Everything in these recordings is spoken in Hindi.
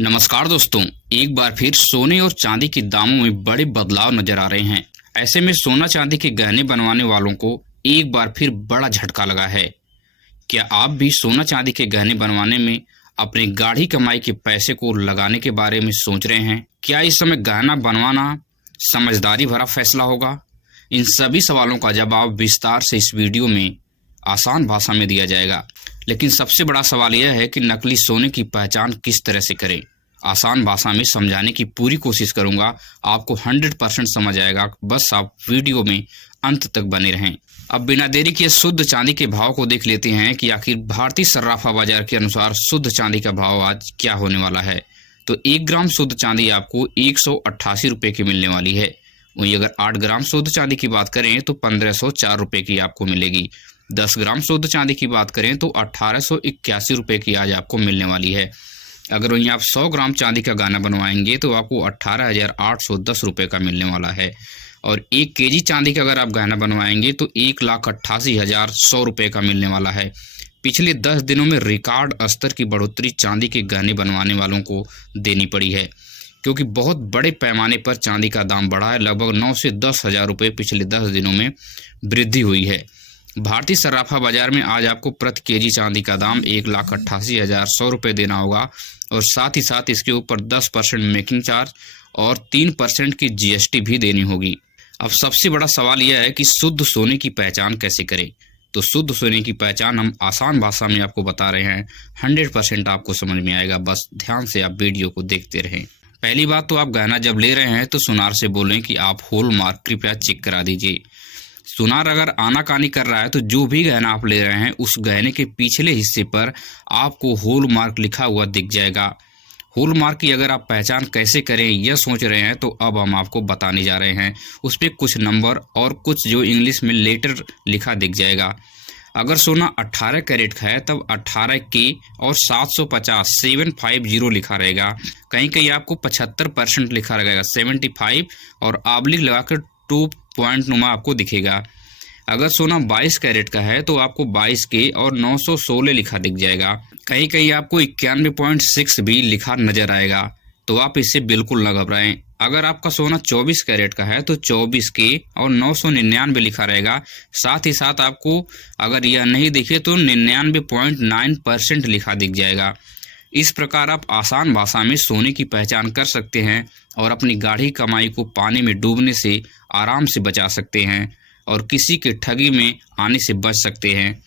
नमस्कार दोस्तों। एक बार फिर सोने और चांदी के दामों में बड़े बदलाव नजर आ रहे हैं। ऐसे में सोना चांदी के गहने बनवाने वालों को एक बार फिर बड़ा झटका लगा है। क्या आप भी सोना चांदी के गहने बनवाने में अपनी गाढ़ी कमाई के पैसे को लगाने के बारे में सोच रहे हैं? क्या इस समय गहना बनवाना समझदारी भरा फैसला होगा? इन सभी सवालों का जवाब विस्तार से इस वीडियो में आसान भाषा में दिया जाएगा। लेकिन सबसे बड़ा सवाल यह है कि नकली सोने की पहचान किस तरह से करें। आसान भाषा में समझाने की पूरी कोशिश करूंगा, आपको 100% समझ आएगा। बस आप वीडियो में अंत तक बने रहें। अब बिना देरी किए शुद्ध चांदी के भाव को देख लेते हैं कि आखिर भारतीय सर्राफा बाजार के अनुसार शुद्ध चांदी का भाव आज क्या होने वाला है। तो 1 ग्राम शुद्ध चांदी आपको 188 रुपये की मिलने वाली है। वहीं अगर 8 ग्राम शुद्ध चांदी की बात करें तो 1504 रुपये की आपको मिलेगी। 10 ग्राम शुद्ध चांदी की बात करें तो 1881 रुपये की आज आपको मिलने वाली है। अगर वहीं आप 100 ग्राम चांदी का गहना बनवाएंगे तो आपको 18,810 रुपये का मिलने वाला है। और 1 केजी चांदी का अगर आप गहना बनवाएंगे तो 1,88,100 रुपये का मिलने वाला है। पिछले 10 दिनों में रिकॉर्ड स्तर की बढ़ोतरी चांदी के गहने बनवाने वालों को देनी पड़ी है, क्योंकि बहुत बड़े पैमाने पर चांदी का दाम बढ़ा है। लगभग 9 से 10 हज़ार रुपये पिछले 10 दिनों में वृद्धि हुई है। भारतीय सर्राफा बाजार में आज आपको प्रति केजी चांदी का दाम 1,88,100 रुपये देना होगा और साथ ही साथ इसके ऊपर 10% मेकिंग चार्ज और 3% की जीएसटी भी देनी होगी। अब सबसे बड़ा सवाल यह है कि शुद्ध सोने की पहचान कैसे करें। तो शुद्ध सोने की पहचान हम आसान भाषा में आपको बता रहे हैं, 100% आपको समझ में आएगा। बस ध्यान से आप वीडियो को देखते रहें। पहली बात तो आप गहना जब ले रहे हैं तो सुनार से बोलें कि आप हॉल मार्क कृपया चेक करा दीजिए। सुनार अगर आनाकानी कर रहा है तो जो भी गहना आप ले रहे हैं उस गहने के पिछले हिस्से पर आपको हॉल मार्क लिखा हुआ दिख जाएगा। हॉल मार्क की अगर आप पहचान कैसे करें यह सोच रहे हैं तो अब हम आपको बताने जा रहे हैं। उस पर कुछ नंबर और कुछ जो इंग्लिश में लेटर लिखा दिख जाएगा। अगर सोना 18 कैरेट का है तब 18 के और 750 750 लिखा रहेगा। कहीं कहीं आपको 75% लिखा रहेगा, 75 और आबलिक लगाकर 2 पॉइंट नुमा आपको दिखेगा। अगर सोना 22 कैरेट का है तो आपको 22 के और 916 लिखा दिख जाएगा। कहीं कहीं आपको 91.6 भी लिखा नजर आएगा, तो आप इससे बिल्कुल न घबराएं। अगर आपका सोना 24 कैरेट का है तो 24 के और 999 लिखा रहेगा। साथ ही साथ आपको अगर यह नहीं दिखे तो 99.9% लिखा दिख जाएगा। इस प्रकार आप आसान भाषा में सोने की पहचान कर सकते हैं और अपनी गाढ़ी कमाई को पानी में डूबने से आराम से बचा सकते हैं और किसी के ठगी में आने से बच सकते हैं।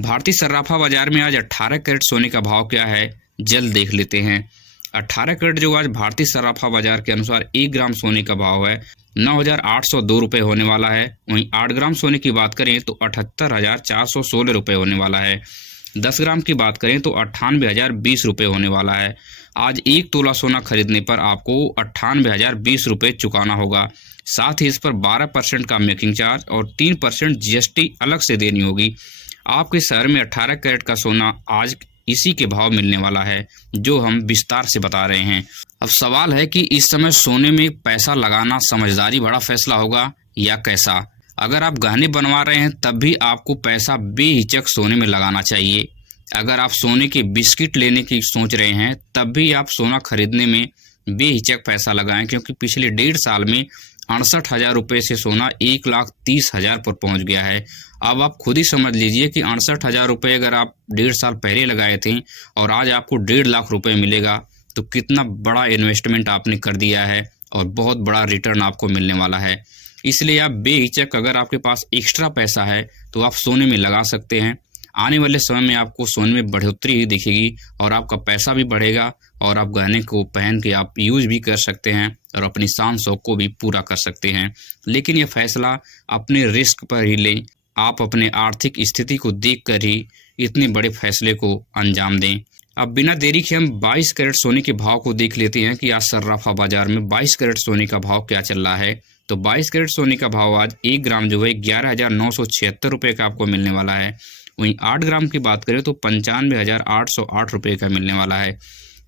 भारतीय सर्राफा बाजार में आज 18 कैरेट सोने का भाव क्या है जल्द देख लेते हैं। 18 कैरेट जो आज भारतीय सर्राफा बाजार के अनुसार 1 ग्राम सोने का भाव है 9,802 रुपये होने वाला है। वहीं 8 ग्राम सोने की बात करें तो 78,416 रुपये होने वाला है। 10 ग्राम की बात करें तो 98,020 रुपये होने वाला है। आज 1 तोला सोना खरीदने पर आपको 98,020 रुपये चुकाना होगा। साथ ही इस पर 12% का मेकिंग चार्ज और 3% जीएसटी अलग से देनी होगी। आपके शहर में 18 कैरेट का सोना आज इसी के भाव मिलने वाला है जो हम विस्तार से बता रहे हैं। अब सवाल है कि इस समय सोने में पैसा लगाना समझदारी भरा फैसला होगा या कैसा। अगर आप गहने बनवा रहे हैं तब भी आपको पैसा बेहिचक सोने में लगाना चाहिए। अगर आप सोने के बिस्किट लेने की सोच रहे हैं तब भी आप सोना खरीदने में बेहिचक पैसा लगाएं, क्योंकि पिछले 1.5 साल में 68,000 रुपये से सोना 1,30,000 पर पहुंच गया है। अब आप खुद ही समझ लीजिए कि 68,000 रुपये अगर आप 1.5 साल पहले लगाए थे और आज आपको 1.5 लाख रुपये मिलेगा तो कितना बड़ा इन्वेस्टमेंट आपने कर दिया है और बहुत बड़ा रिटर्न आपको मिलने वाला है। इसलिए आप बेहिचक अगर आपके पास एक्स्ट्रा पैसा है तो आप सोने में लगा सकते हैं। आने वाले समय में आपको सोने में बढ़ोतरी ही दिखेगी और आपका पैसा भी बढ़ेगा और आप गहने को पहन के आप यूज भी कर सकते हैं और अपनी शान शौक को भी पूरा कर सकते हैं। लेकिन यह फैसला अपने रिस्क पर ही लें। आप अपने आर्थिक स्थिति को देखकर ही इतने बड़े फैसले को अंजाम दें। अब बिना देरी के हम 22 कैरेट सोने के भाव को देख लेते हैं कि आज सर्राफा बाजार में 22 कैरेट सोने का भाव क्या चल रहा है। तो 22 कैरेट सोने का भाव आज 1 ग्राम जो है 11,976 रुपये का आपको मिलने वाला है। वहीं 8 ग्राम की बात करें तो 95,808 रुपये का मिलने वाला है।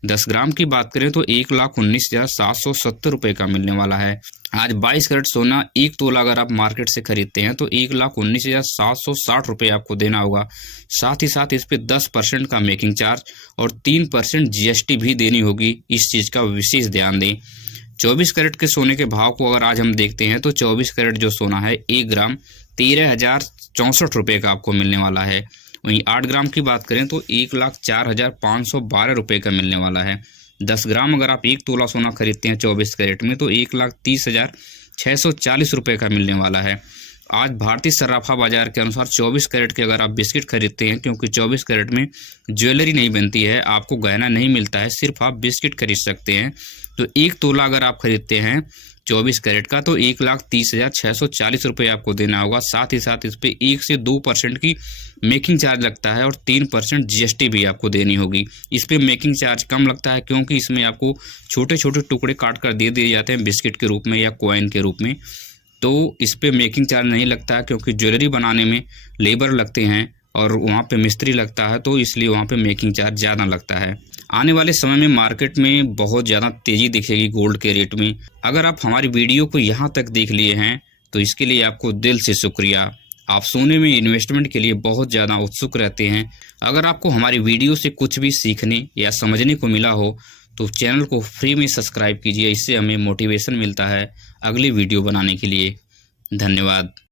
10 ग्राम की बात करें तो 1,19,770 रुपये का मिलने वाला है। आज 22 कैरेट सोना 1 तोला अगर आप मार्केट से खरीदते हैं तो 1,19,760 रुपये आपको देना होगा। साथ ही साथ इस पे 10% का मेकिंग चार्ज और 3% GST भी देनी होगी। इस चीज़ का विशेष ध्यान दें। 24 कैरेट के सोने के भाव को अगर आज हम देखते हैं तो 24 कैरेट जो सोना है 1 ग्राम 13,064 रुपये का आपको मिलने वाला है। वहीं 8 ग्राम की बात करें तो 1,04,512 रुपये का मिलने वाला है। 10 ग्राम अगर आप 1 तोला सोना खरीदते हैं 24 कैरेट में तो 1,30,640 रुपये का मिलने वाला है। आज भारतीय सराफा बाजार के अनुसार 24 कैरेट के अगर आप बिस्किट खरीदते हैं, क्योंकि 24 कैरेट में ज्वेलरी नहीं बनती है, आपको गहना नहीं मिलता है, सिर्फ आप बिस्किट खरीद सकते हैं, तो 1 तोला अगर आप खरीदते हैं 24 कैरेट का तो 1,30,640 रुपये आपको देना होगा। साथ ही साथ इस पे 1 से 2% की मेकिंग चार्ज लगता है और 3% GST भी आपको देनी होगी। इस पे मेकिंग चार्ज कम लगता है क्योंकि इसमें आपको छोटे छोटे टुकड़े काट कर दे दिए जाते हैं बिस्किट के रूप में या कॉइन के रूप में, तो इस पे मेकिंग चार्ज नहीं लगता है क्योंकि ज्वेलरी बनाने में लेबर लगते हैं और वहाँ पे मिस्त्री लगता है, तो इसलिए वहाँ पे मेकिंग चार्ज ज़्यादा लगता है। आने वाले समय में मार्केट में बहुत ज़्यादा तेज़ी दिखेगी गोल्ड के रेट में। अगर आप हमारी वीडियो को यहाँ तक देख लिए हैं तो इसके लिए आपको दिल से शुक्रिया। आप सोने में इन्वेस्टमेंट के लिए बहुत ज़्यादा उत्सुक रहते हैं। अगर आपको हमारी वीडियो से कुछ भी सीखने या समझने को मिला हो तो चैनल को फ्री में सब्सक्राइब कीजिए, इससे हमें मोटिवेशन मिलता है अगली वीडियो बनाने के लिए। धन्यवाद।